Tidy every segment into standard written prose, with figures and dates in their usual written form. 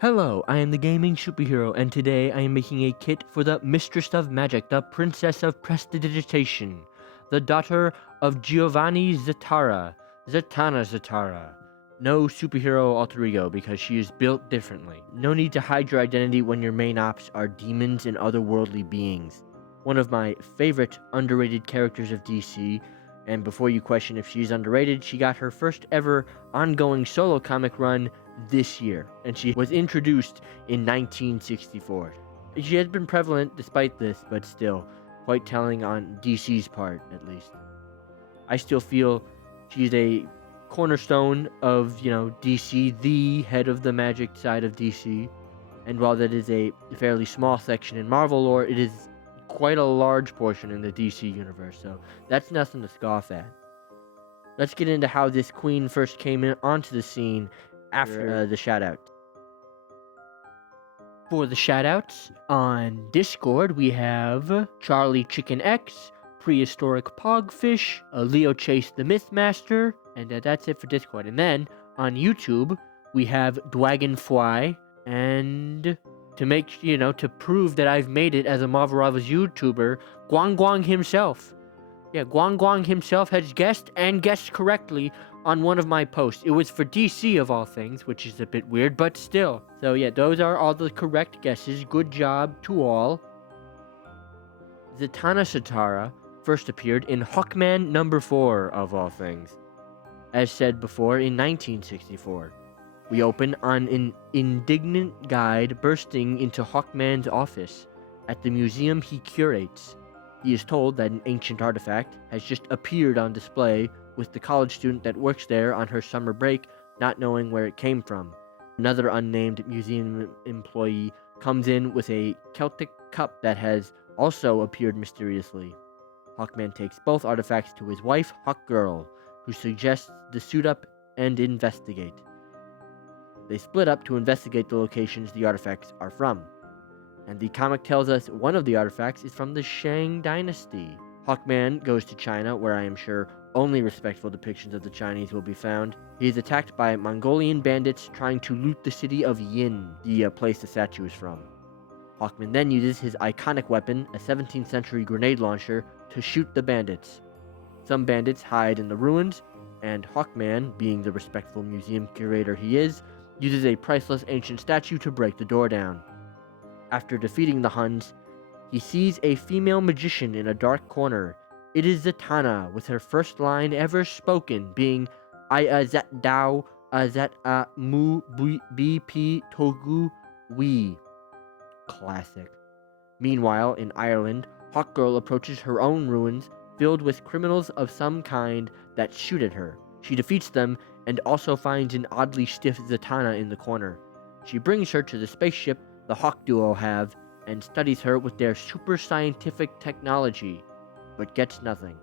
Hello, I am the gaming superhero, and today I am making a kit for the Mistress of Magic, the Princess of Prestidigitation, the daughter of Giovanni Zatanna, Zatanna. No superhero alter ego because she is built differently. No need to hide your identity when your main ops are demons and otherworldly beings. One of my favorite underrated characters of DC, and before you question if she's underrated, she got her first ever ongoing solo comic run this year, and she was introduced in 1964. She has been prevalent despite this, but still, quite telling on DC's part, at least. I still feel she's a cornerstone of, DC, the head of the magic side of DC, and while that is a fairly small section in Marvel lore, it is quite a large portion in the DC universe, so that's nothing to scoff at. Let's get into how this queen first came onto the scene after the shoutouts. For the shoutouts, on Discord we have Charlie Chicken X, Prehistoric Pogfish, Leo Chase the Mythmaster, and that's it for Discord. And then on YouTube we have Dwagonfly, and to prove that I've made it as a Marvel Rivals YouTuber, Guang himself. Yeah, Guang himself has guessed correctly on one of my posts. It was for DC of all things, which is a bit weird, but still. So yeah, those are all the correct guesses. Good job to all. Zatanna first appeared in Hawkman number 4 of all things. As said before, in 1964. We open on an indignant guide bursting into Hawkman's office at the museum he curates. He is told that an ancient artifact has just appeared on display, with the college student that works there on her summer break not knowing where it came from. Another unnamed museum employee comes in with a Celtic cup that has also appeared mysteriously. Hawkman takes both artifacts to his wife, Hawkgirl, who suggests to suit up and investigate. They split up to investigate the locations the artifacts are from. And the comic tells us one of the artifacts is from the Shang Dynasty. Hawkman goes to China, where I am sure only respectful depictions of the Chinese will be found. He is attacked by Mongolian bandits trying to loot the city of Yin, the place the statue is from. Hawkman then uses his iconic weapon, a 17th century grenade launcher, to shoot the bandits. Some bandits hide in the ruins, and Hawkman, being the respectful museum curator he is, uses a priceless ancient statue to break the door down. After defeating the Huns, he sees a female magician in a dark corner. It is Zatanna, with her first line ever spoken being I zat dao zat mu bp togu we. Classic. Meanwhile, in Ireland, Hawkgirl approaches her own ruins filled with criminals of some kind that shoot at her. She defeats them and also finds an oddly stiff Zatanna in the corner. She brings her to the spaceship the Hawk duo have and studies her with their super scientific technology, but gets nothing.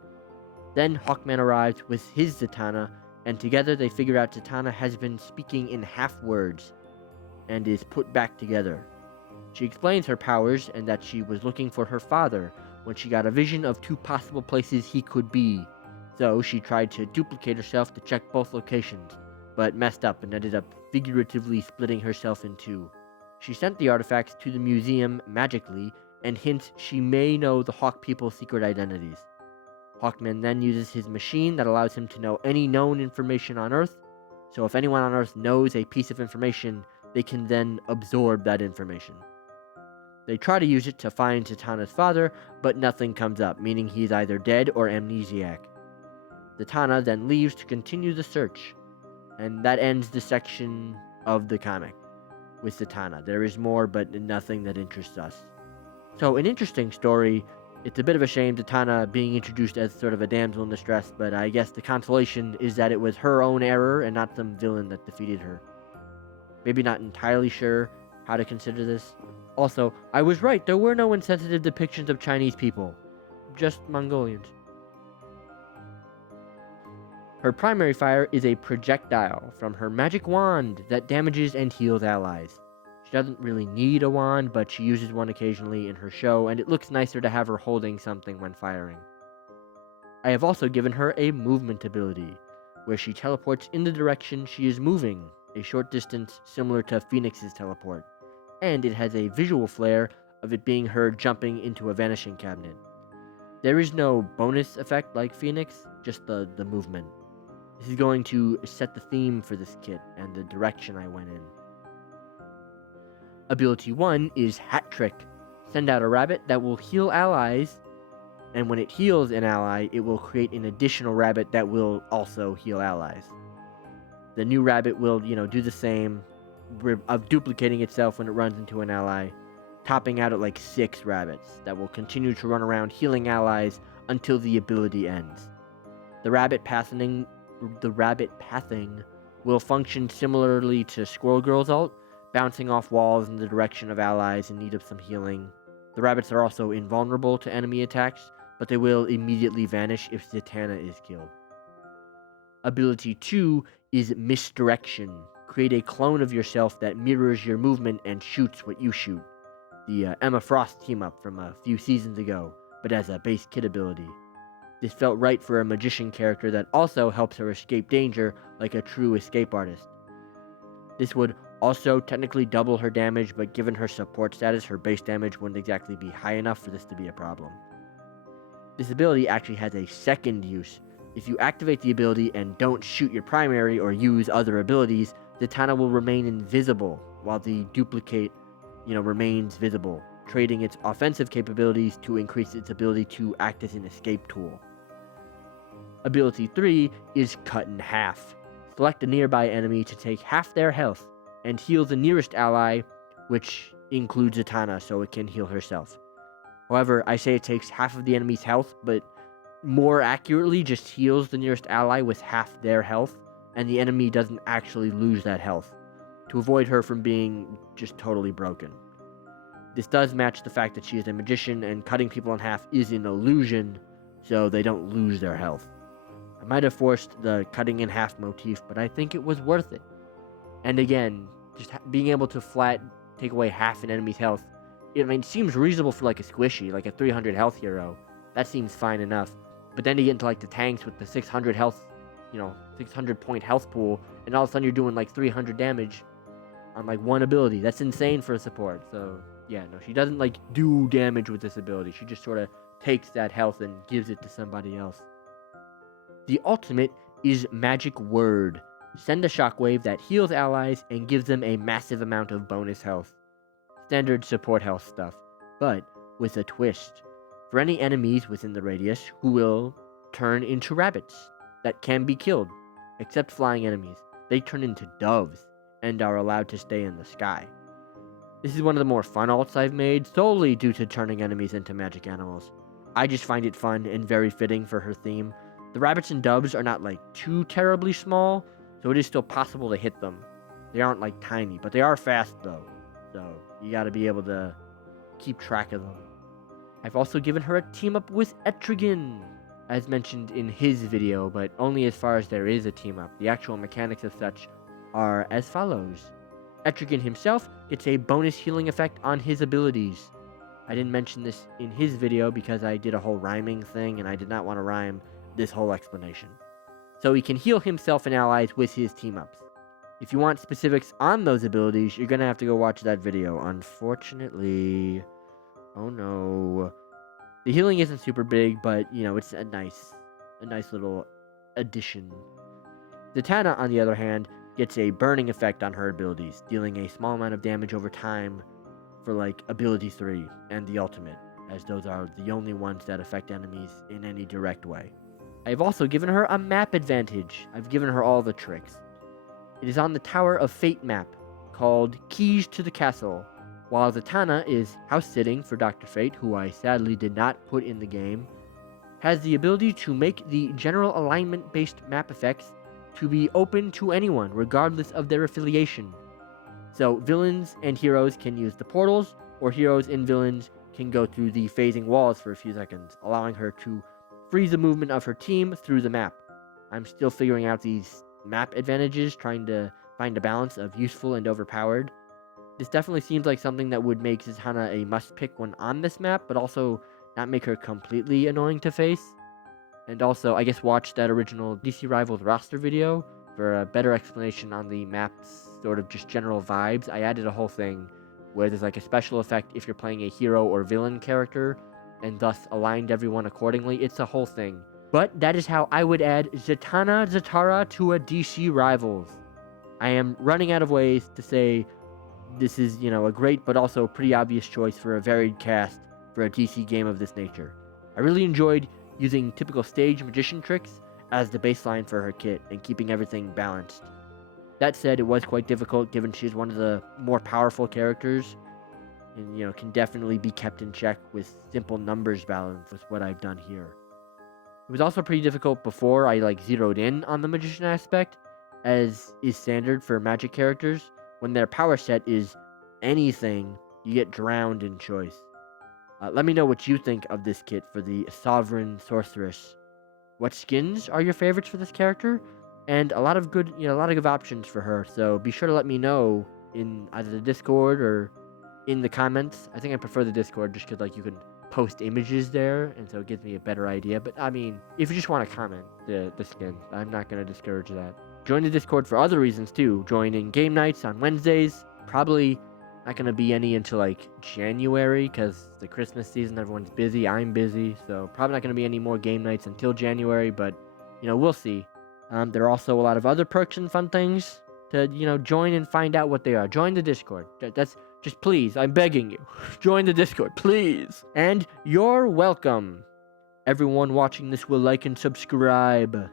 Then Hawkman arrives with his Zatanna, and together they figure out Zatanna has been speaking in half words and is put back together. She explains her powers and that she was looking for her father when she got a vision of 2 possible places he could be. So she tried to duplicate herself to check both locations, but messed up and ended up figuratively splitting herself in 2. She sent the artifacts to the museum magically and hints she may know the Hawk people's secret identities. Hawkman then uses his machine that allows him to know any known information on Earth, so if anyone on Earth knows a piece of information, they can then absorb that information. They try to use it to find Zatanna's father, but nothing comes up, meaning he is either dead or amnesiac. Zatanna then leaves to continue the search, and that ends the section of the comic with Zatanna. There is more, but nothing that interests us. So, an interesting story. It's a bit of a shame Zatanna being introduced as sort of a damsel in distress, but I guess the consolation is that it was her own error and not some villain that defeated her. Maybe not entirely sure how to consider this. Also, I was right, there were no insensitive depictions of Chinese people. Just Mongolians. Her primary fire is a projectile from her magic wand that damages and heals allies. She doesn't really need a wand, but she uses one occasionally in her show, and it looks nicer to have her holding something when firing. I have also given her a movement ability, where she teleports in the direction she is moving, a short distance similar to Phoenix's teleport, and it has a visual flare of it being her jumping into a vanishing cabinet. There is no bonus effect like Phoenix, just the movement. This is going to set the theme for this kit and the direction I went in. Ability 1 is Hat Trick. Send out a rabbit that will heal allies, and when it heals an ally, it will create an additional rabbit that will also heal allies. The new rabbit will, do the same, of duplicating itself when it runs into an ally, topping out at like 6 rabbits that will continue to run around healing allies until the ability ends. The rabbit pathing will function similarly to Squirrel Girl's ult, bouncing off walls in the direction of allies in need of some healing. The rabbits are also invulnerable to enemy attacks, but they will immediately vanish if Zatanna is killed. Ability 2 is Misdirection. Create a clone of yourself that mirrors your movement and shoots what you shoot. The Emma Frost team-up from a few seasons ago, but as a base kit ability. This felt right for a magician character that also helps her escape danger like a true escape artist. This would also technically double her damage, but given her support status, her base damage wouldn't exactly be high enough for this to be a problem. This ability actually has a second use. If you activate the ability and don't shoot your primary or use other abilities, Zatanna will remain invisible while the duplicate, remains visible, trading its offensive capabilities to increase its ability to act as an escape tool. Ability 3 is Cut in Half. Select a nearby enemy to take half their health and heal the nearest ally, which includes Zatanna, so it can heal herself. However, I say it takes half of the enemy's health, but more accurately just heals the nearest ally with half their health, and the enemy doesn't actually lose that health, to avoid her from being just totally broken. This does match the fact that she is a magician, and cutting people in half is an illusion, so they don't lose their health. I might have forced the cutting in half motif, but I think it was worth it. And again, just being able to flat take away half an enemy's health, it seems reasonable for like a squishy, like a 300 health hero. That seems fine enough. But then you get into like the tanks with the 600 health, 600 point health pool, and all of a sudden you're doing like 300 damage on like one ability. That's insane for a support. So yeah, no, she doesn't like do damage with this ability. She just sort of takes that health and gives it to somebody else. The ultimate is Magic Word. Send a shockwave that heals allies and gives them a massive amount of bonus health. Standard support health stuff, but with a twist. For any enemies within the radius who will turn into rabbits that can be killed, except flying enemies. They turn into doves and are allowed to stay in the sky. This is one of the more fun ults I've made, solely due to turning enemies into magic animals. I just find it fun and very fitting for her theme. The rabbits and doves are not like too terribly small, so it is still possible to hit them. They aren't like tiny, but they are fast though, so you gotta be able to keep track of them. I've also given her a team up with Etrigan, as mentioned in his video, but only as far as there is a team up. The actual mechanics of such are as follows. Etrigan himself gets a bonus healing effect on his abilities. I didn't mention this in his video because I did a whole rhyming thing and I did not want to rhyme this whole explanation. So he can heal himself and allies with his team ups. If you want specifics on those abilities, you're going to have to go watch that video. Unfortunately, oh no. The healing isn't super big, but it's a nice little addition. Zatanna, on the other hand, gets a burning effect on her abilities, dealing a small amount of damage over time for like ability 3 and the ultimate, as those are the only ones that affect enemies in any direct way. I've also given her a map advantage. I've given her all the tricks. It is on the Tower of Fate map, called Keys to the Castle, while Zatanna is house sitting for Dr. Fate, who I sadly did not put in the game, has the ability to make the general alignment-based map effects to be open to anyone, regardless of their affiliation. So villains and heroes can use the portals, or heroes and villains can go through the phasing walls for a few seconds, allowing her to freeze the movement of her team through the map. I'm still figuring out these map advantages, trying to find a balance of useful and overpowered. This definitely seems like something that would make Zatanna a must-pick when on this map, but also not make her completely annoying to face. And also, I guess watch that original DC Rivals roster video For a better explanation on the map's sort of just general vibes, I added a whole thing where there's like a special effect if you're playing a hero or villain character, and thus aligned everyone accordingly. It's a whole thing. But that is how I would add Zatanna to a DC Rivals. I am running out of ways to say this is, a great but also pretty obvious choice for a varied cast for a DC game of this nature. I really enjoyed using typical stage magician tricks as the baseline for her kit and keeping everything balanced. That said, it was quite difficult given she's one of the more powerful characters and, can definitely be kept in check with simple numbers balance with what I've done here. It was also pretty difficult before I zeroed in on the magician aspect, as is standard for magic characters. When their power set is anything, you get drowned in choice. Let me know what you think of this kit for the Sovereign Sorceress. What skins are your favorites for this character? And a lot of good options for her. So be sure to let me know in either the Discord or in the comments. I think I prefer the Discord just because you can post images there, and so it gives me a better idea. But I mean, if you just want to comment the skins, I'm not going to discourage that. Join the Discord for other reasons too. Join in game nights on Wednesdays. Probably not going to be any until January because the Christmas season, everyone's busy. I'm busy, so probably not going to be any more game nights until January, but we'll see. There are also a lot of other perks and fun things to join and find out what they are. Join the Discord. That's just, please, I'm begging you, join the Discord, please. And you're welcome. Everyone watching this will like and subscribe.